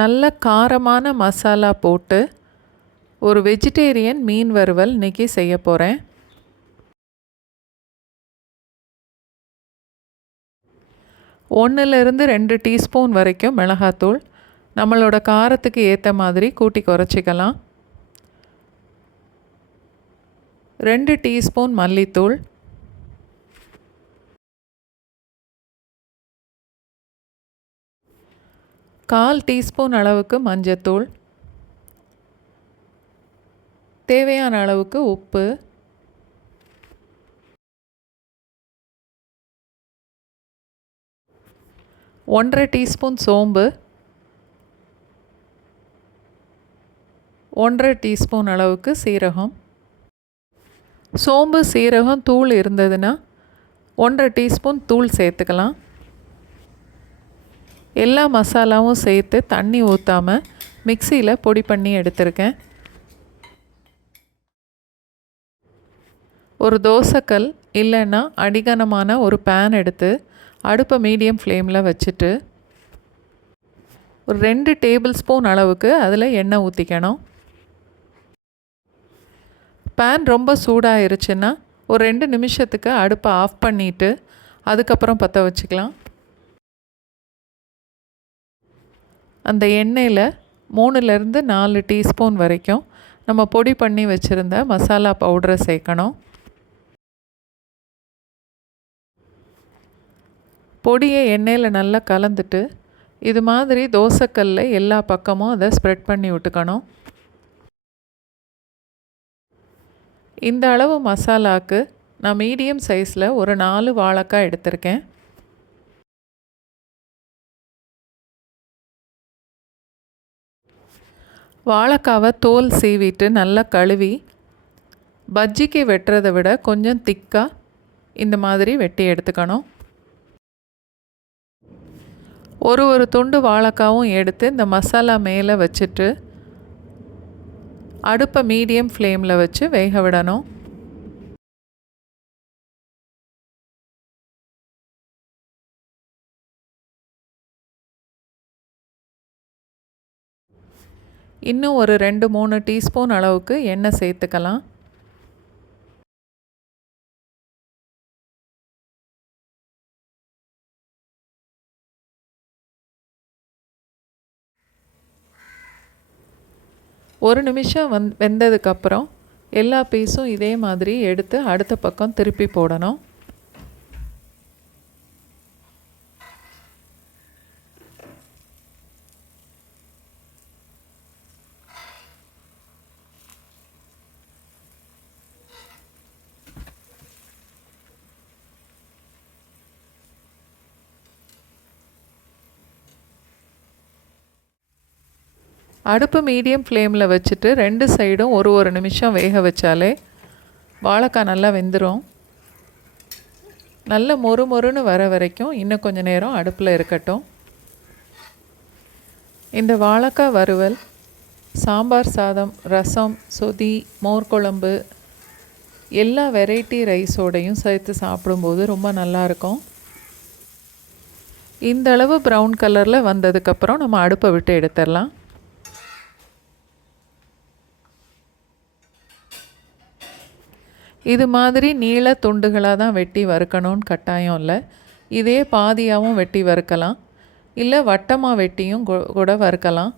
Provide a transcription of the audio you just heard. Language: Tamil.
நல்ல காரமான மசாலா போட்டு ஒரு வெஜிடேரியன் மீன் வறுவல் இன்றைக்கி செய்ய போகிறேன். 1-2 டீஸ்பூன் வரைக்கும் மிளகாத்தூள், நம்மளோட காரத்துக்கு ஏற்ற மாதிரி கூட்டி குறைச்சிக்கலாம். 2 டீஸ்பூன் மல்லித்தூள், 1/4 டீஸ்பூன் அளவுக்கு மஞ்சத்தூள், தேவையான அளவுக்கு உப்பு, 1/2 டீஸ்பூன் சோம்பு, 1/2 டீஸ்பூன் அளவுக்கு சீரகம். சோம்பு சீரகம் தூள் இருந்ததுன்னா 1/2 டீஸ்பூன் தூள் சேர்த்துக்கலாம். எல்லா மசாலாவும் சேர்த்து தண்ணி ஊற்றாமல் மிக்சியில் பொடி பண்ணி எடுத்திருக்கேன். ஒரு தோசைக்கல் இல்லைன்னா அடிகனமான ஒரு பேன் எடுத்து அடுப்பை மீடியம் ஃப்ளேமில் வச்சுட்டு ஒரு 2 டேபிள் ஸ்பூன் அளவுக்கு அதில் எண்ணெய் ஊற்றிக்கணும். பேன் ரொம்ப சூடாயிருச்சுன்னா ஒரு 2 நிமிஷத்துக்கு அடுப்பை ஆஃப் பண்ணிவிட்டு அதுக்கப்புறம் பற்ற வச்சுக்கலாம். அந்த எண்ணெயில் 3-4 டீஸ்பூன் வரைக்கும் நம்ம பொடி பண்ணி வச்சுருந்த மசாலா பவுடரை சேர்க்கணும். பொடியை எண்ணெயில் நல்லா கலந்துட்டு இது மாதிரி தோசைக்கல்ல எல்லா பக்கமும் அதை ஸ்ப்ரெட் பண்ணி விட்டுக்கணும். இந்த அளவு மசாலாவுக்கு நான் மீடியம் சைஸில் ஒரு 4 வாழைக்காய் எடுத்திருக்கேன். வாழைக்காவை தோல் சீவிட்டு நல்லா கழுவி பஜ்ஜிக்கு வெட்டுறதை விட கொஞ்சம் திக்காக இந்த மாதிரி வெட்டி எடுத்துக்கணும். ஒரு துண்டு வாழைக்காவும் எடுத்து இந்த மசாலா மேலே வச்சுட்டு அடுப்பை மீடியம் ஃப்ளேமில் வச்சு வேக விடணும். இன்னும் ஒரு 2-3 டீஸ்பூன் அளவுக்கு எண்ணெய் சேர்த்துக்கலாம். ஒரு நிமிஷம் வெந்ததுக்கப்புறம் எல்லா பீஸும் இதே மாதிரி எடுத்து அடுத்த பக்கம் திருப்பி போடணும். அடுப்பு மீடியம் ஃப்ளேமில் வச்சுட்டு 2 சைடும் ஒரு நிமிஷம் வேக வச்சாலே வாழைக்காய் நல்லா வெந்துடும். நல்ல மொறுன்னு வர வரைக்கும் இன்னும் கொஞ்சம் நேரம் அடுப்பில் இருக்கட்டும். இந்த வாழைக்காய் வறுவல் சாம்பார் சாதம், ரசம், சொதி, மோர் குழம்பு எல்லா வெரைட்டி ரைஸோடையும் சேர்த்து சாப்பிடும்போது ரொம்ப நல்லாயிருக்கும். இந்த அளவு ப்ரௌன் கலரில் வந்ததுக்கப்புறம் நம்ம அடுப்பை விட்டு எடுத்துடலாம். இது மாதிரி நீள துண்டுகளாக தான் வெட்டி வறுக்கணும்னு கட்டாயம் இல்லை. இதே பாதியாகவும் வெட்டி வறுக்கலாம், இல்லை வட்டமாக வெட்டியும் கூட வறுக்கலாம்.